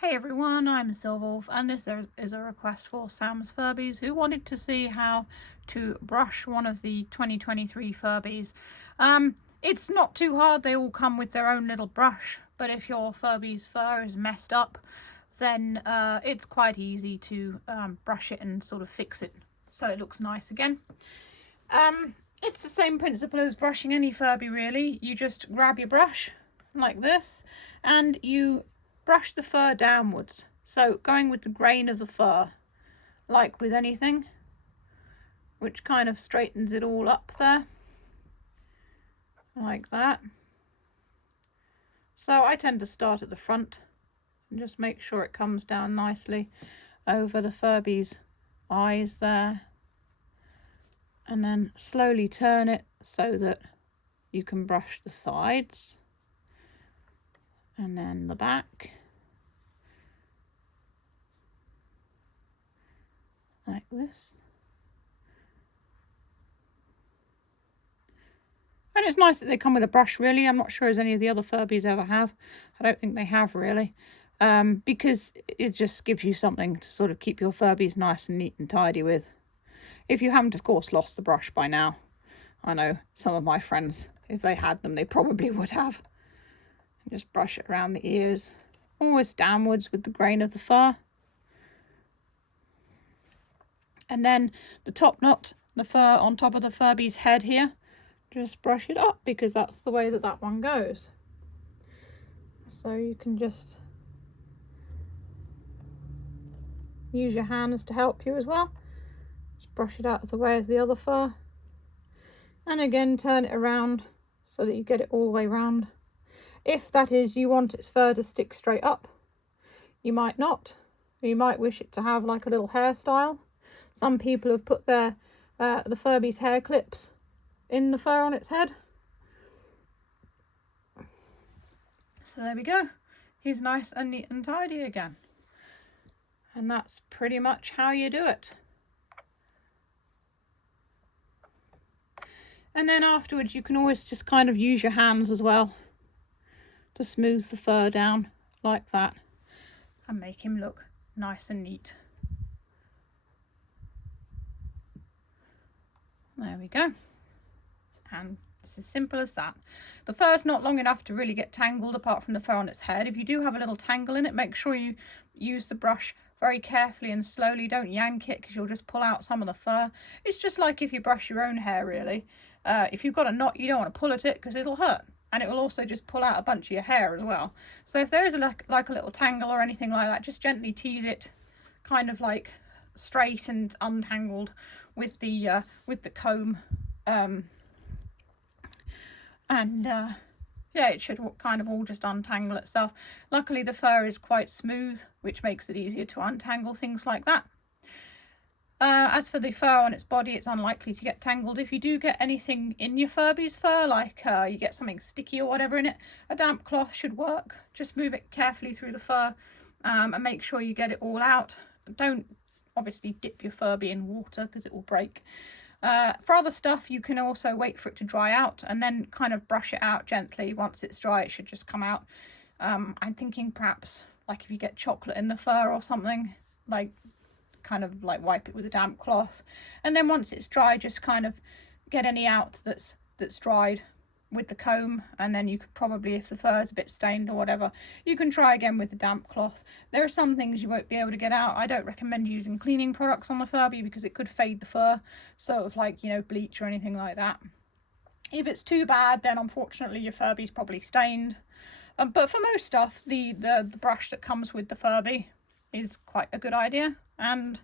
Hey everyone, I'm Silvolf, and this is a request for Sam's Furbies, who wanted to see how to brush one of the 2023 Furbies. It's not too hard, they all come with their own little brush, but if your Furby's fur is messed up, then it's quite easy to brush it and sort of fix it so it looks nice again. It's the same principle as brushing any Furby really. You just grab your brush like this and you brush the fur downwards, so going with the grain of the fur, like with anything, which kind of straightens it all up there, like that. So I tend to start at the front and just make sure it comes down nicely over the Furby's eyes there, and then slowly turn it so that you can brush the sides and then the back, like this. And it's nice that they come with a brush really. I'm not sure as any of the other Furbies ever have. I don't think they have really, because it just gives you something to sort of keep your Furbies nice and neat and tidy with. If you haven't, of course, lost the brush by now. I know some of my friends, if they had them, they probably would have. Just brush it around the ears, always downwards with the grain of the fur. And then the top knot, the fur on top of the Furby's head here, just brush it up because that's the way that that one goes. So you can just use your hands to help you as well. Just brush it out of the way of the other fur. And again, turn it around so that you get it all the way round. If that is, you want its fur to stick straight up, you might not. You might wish it to have like a little hairstyle. Some people have put their the Furby's hair clips in the fur on its head. So there we go. He's nice and neat and tidy again. And that's pretty much how you do it. And then afterwards you can always just kind of use your hands as well to smooth the fur down like that and make him look nice and neat. There we go. And it's as simple as that. The fur's not long enough to really get tangled apart from the fur on its head. If you do have a little tangle in it, make sure you use the brush very carefully and slowly. Don't yank it because you'll just pull out some of the fur. It's just like if you brush your own hair really. If you've got a knot, you don't want to pull at it because it'll hurt. And it will also just pull out a bunch of your hair as well. So if there is like a little tangle or anything like that, just gently tease it kind of like straight and untangled with the comb. Yeah, it should kind of all just untangle itself. Luckily the fur is quite smooth, which makes it easier to untangle things like that. As for the fur on its body, it's unlikely to get tangled. If you do get anything in your Furby's fur, like you get something sticky or whatever in it, a damp cloth should work. Just move it carefully through the fur and make sure you get it all out. Don't obviously dip your Furby in water because it will break. For other stuff, you can also wait for it to dry out and then kind of brush it out gently. Once it's dry, it should just come out. I'm thinking perhaps like if you get chocolate in the fur or something, like kind of like wipe it with a damp cloth, and then once it's dry, just kind of get any out that's dried with the comb, and then you could probably, if the fur is a bit stained or whatever, you can try again with the damp cloth. There are some things you won't be able to get out. I don't recommend using cleaning products on the Furby because it could fade the fur, sort of like, you know, bleach or anything like that. If it's too bad, then unfortunately your Furby's probably stained. But for most stuff, the brush that comes with the Furby is quite a good idea, and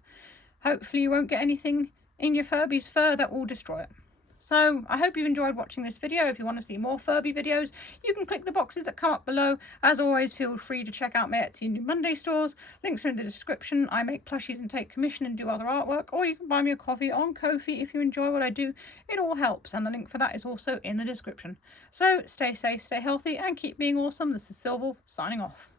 hopefully you won't get anything in your Furby's fur that will destroy it. So I hope you've enjoyed watching this video. If you want to see more Furby videos, you can click the boxes that come up below. As always, feel free to check out my Etsy and New Monday stores. Links are in the description. I make plushies and take commission and do other artwork, or you can buy me a coffee on Ko-fi if you enjoy what I do. It all helps, and the link for that is also in the description. So stay safe, stay healthy, and keep being awesome. This is Silvolf signing off.